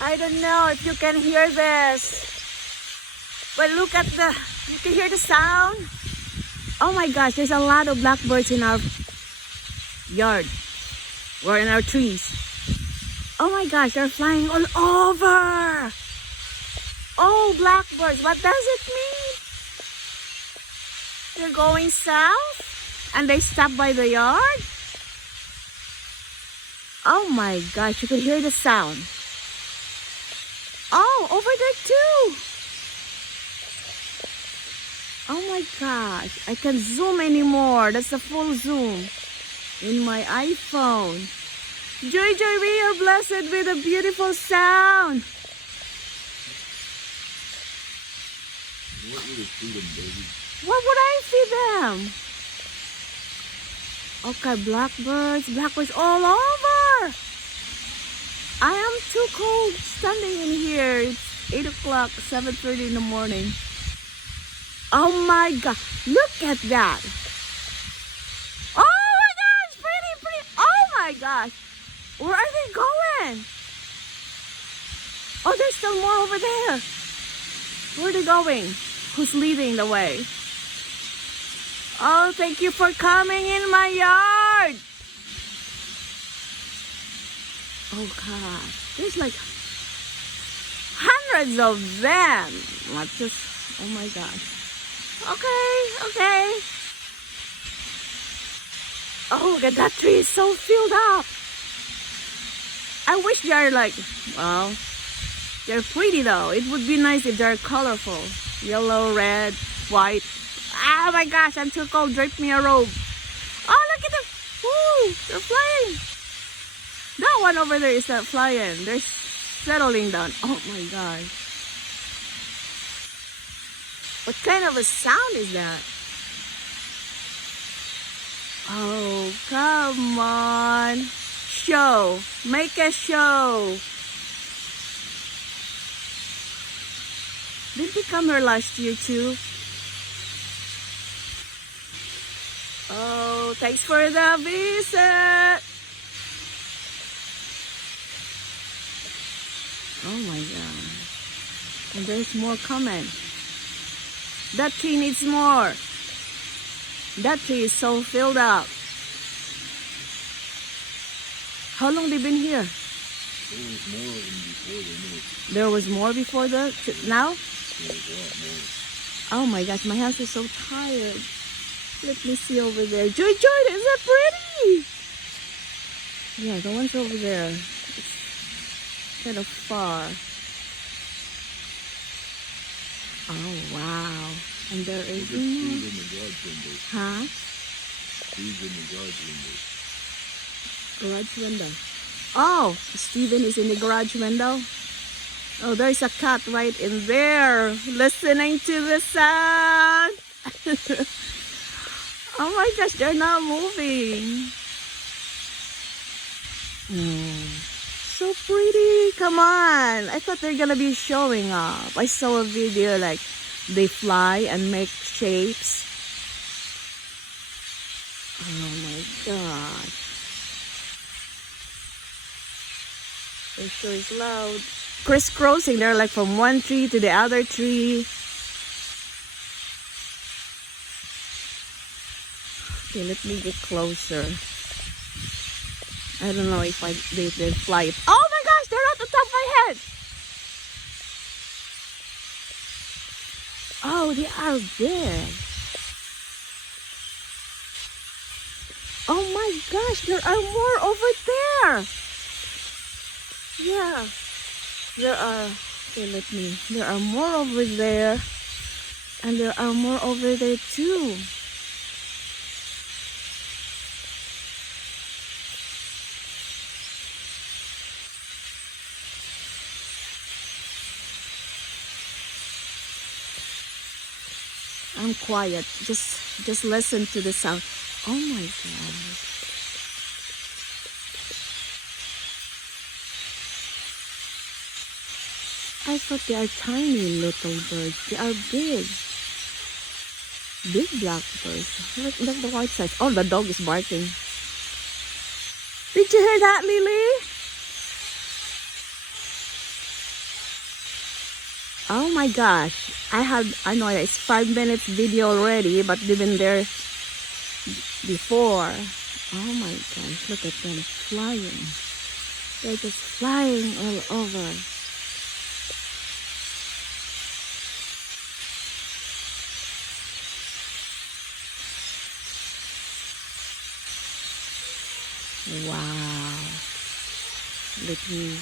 I don't know if you can hear this, but look at you can hear the sound. Oh my gosh, there's a lot of blackbirds in our yard or in our trees. Oh my gosh, they're flying all over. Oh, blackbirds, what does it mean? They're going south and they stop by the yard. Oh my gosh, you can hear the sound. Oh, over there too. Oh my gosh, I can't zoom anymore. That's a full zoom in my iPhone. Joy, we are blessed with a beautiful sound. What would you feed them, baby? What would I feed them? Okay, blackbirds all over. I am too cold standing in here. It's 8 o'clock, 7:30 in the morning. Oh my God, look at that. Oh my gosh, pretty. Oh my gosh, where are they going? Oh, there's still more over there. Where are they going? Who's leading the way? Oh, thank you for coming in my yard. Oh God, there's like hundreds of them. Not just, oh my gosh. Okay. Oh, look at that tree, it's so filled up. I wish they're like, well, they're pretty though. It would be nice if they're colorful. Yellow, red, white. Oh my gosh, I'm too cold. Drape me a robe. Oh, look at them. Woo, they're flying. That one over there is not flying. They're settling down. Oh my gosh. What kind of a sound is that? Oh, come on. Show. Make a show. Didn't he come here last year too? Oh, thanks for the visit. Oh my God. And there's more coming. That tree needs more. That tree is so filled up. How long they been here? There was more before the Now? There was a lot more. Oh my gosh, my hands are so tired. Let me see over there. Joy, is that pretty? Yeah, the one's over there. It's kind of far. Oh wow. And there is food in the garage window. Huh? Food in the garage window. Garage window. Oh, Steven is in the garage window. Oh, there's a cat right in there listening to the sound. Oh my gosh, they're not moving. So pretty. Come on. I thought they're gonna be showing up. I saw a video like they fly and make shapes. Oh my God. It sure is loud. Crisscrossing. They're like from one tree to the other tree. Okay, let me get closer. I don't know if they fly. Oh my gosh, they're at the top of my head. Oh, they are big. Oh my gosh, there are more over there. Yeah, there are. Okay, there are more over there, and there are more over there too. I'm quiet. Just listen to the sound. Oh my God. I thought they are tiny little birds. They are big. Big blackbirds. Look the white side. Oh, the dog is barking. Did you hear that, Lily? Oh my gosh. I know it's 5 minutes video already, but they've been there before. Oh my gosh, look at them flying. They're just flying all over. Wow. Let me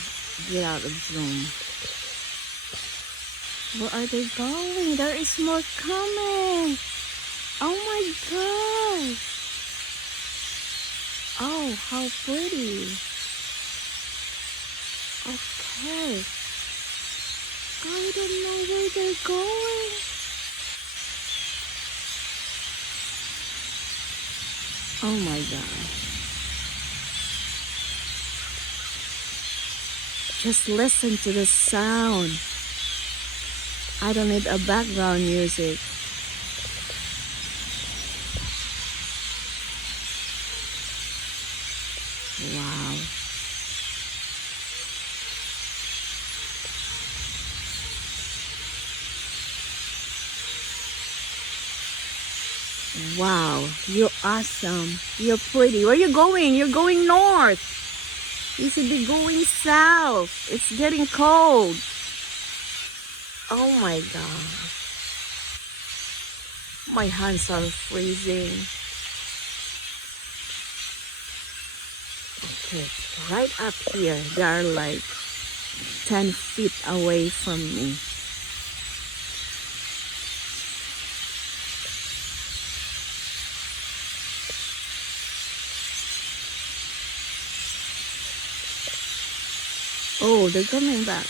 get out of zoom. Where are they going? There is more coming. Oh my gosh. Oh, how pretty. Okay. I don't know where they're going. Oh my gosh. Just listen to the sound. I don't need a background music. Wow. Wow, you're awesome. You're pretty. Where are you going? You're going north. You should be going south. It's getting cold. Oh my God. My hands are freezing. Okay, right up here, they are like 10 feet away from me. Oh, they're coming back.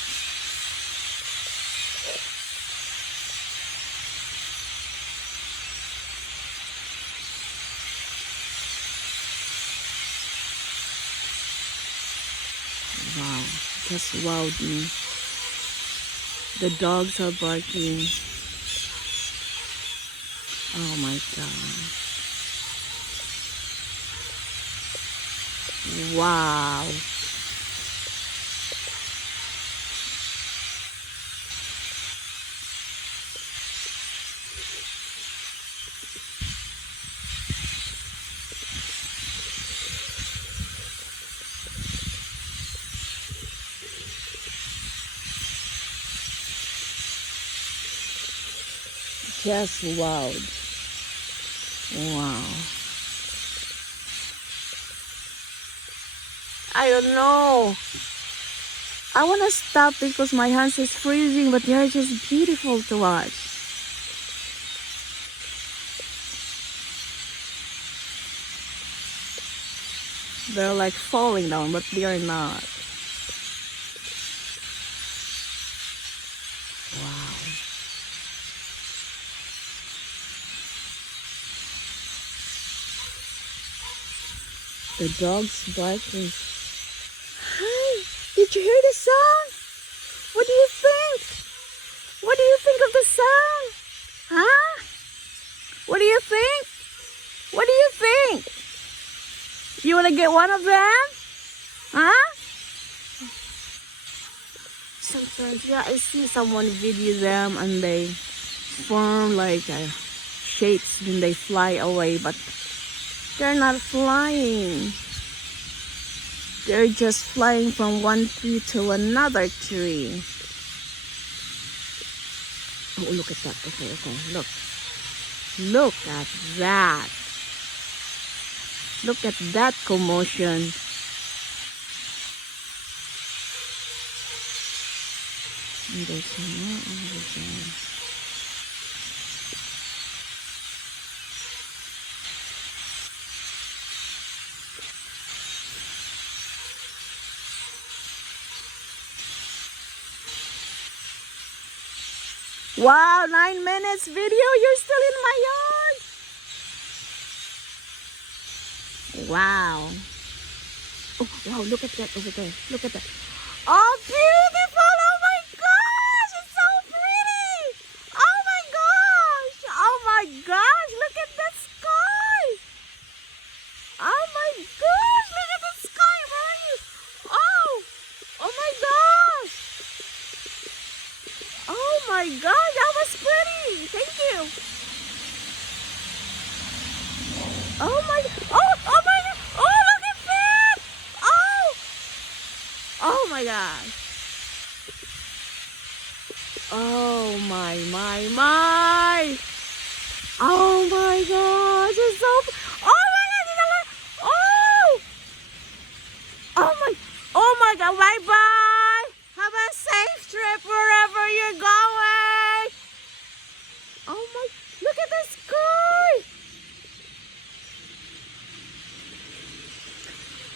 Wow, just wowed me. The dogs are barking. Oh my God. Wow. Just wowed. Wow. I don't know. I want to stop because my hands is freezing, but they're just beautiful to watch. They're like falling down, but they are not. Wow. The dog's barking. Hi, did you hear the sound? What do you think? What do you think of the sound? Huh? What do you think? What do you think? You want to get one of them? Huh? Sometimes, yeah, I see someone video them and they form like shapes and they fly away, but they're not flying. They're just flying from one tree to another tree. Oh, look at that. Okay, look. Look at that. Look at that commotion. And there's more over there. Wow, 9 minutes video. You're still in my yard. Wow. Oh, wow, look at that over there. Look at that. Oh, beautiful. Oh my gosh. It's so pretty. Oh my gosh. Oh my gosh. Look at that sky. Oh my gosh. Look at the sky. Where are you? Oh. Oh my gosh. Oh gosh. Oh my. Oh my gosh, it's so. Oh my god, it's alive. Oh! Oh my god, bye bye. Have a safe trip wherever you're going. Oh my, look at the sky.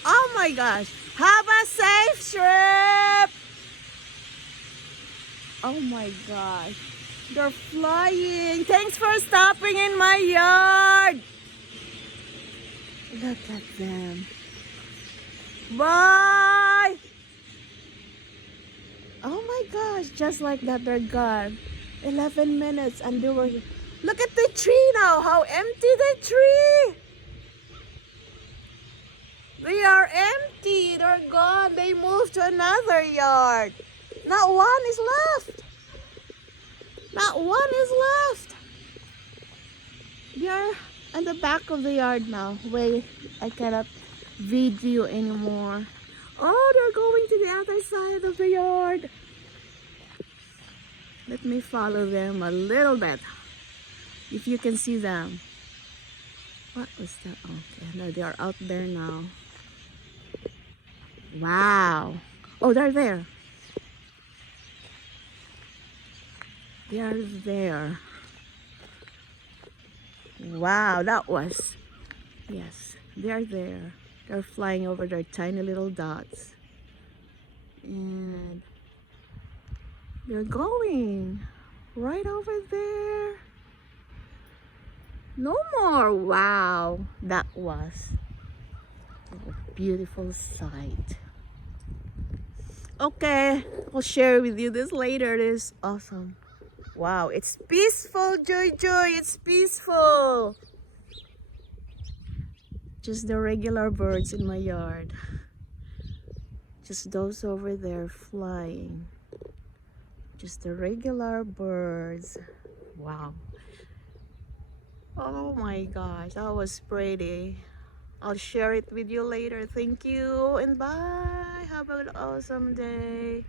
Oh my gosh, have a safe trip. Oh my gosh, they're flying. Thanks for stopping in my yard. Look at them. Bye. Oh my gosh, just like that, they're gone. 11 minutes and they were here. Look at the tree now, how empty the tree. They are empty, they're gone. They moved to another yard. Not one is left. Not one is left. They're at the back of the yard now. Wait, I cannot video anymore. Oh, they're going to the other side of the yard. Let me follow them a little bit. If you can see them. What was that? Okay, no, they are out there now. Wow. Oh, they're there. They are there. Wow, that was. Yes, they're there. They're flying over their tiny little dots. And they're going right over there. No more. Wow, that was a beautiful sight. Okay, I'll share with you this later. It is awesome. Wow, it's peaceful, Joy. It's peaceful. Just the regular birds in my yard. Just those over there flying. Just the regular birds. Wow. Oh my gosh, that was pretty. I'll share it with you later. Thank you and bye. Have an awesome day.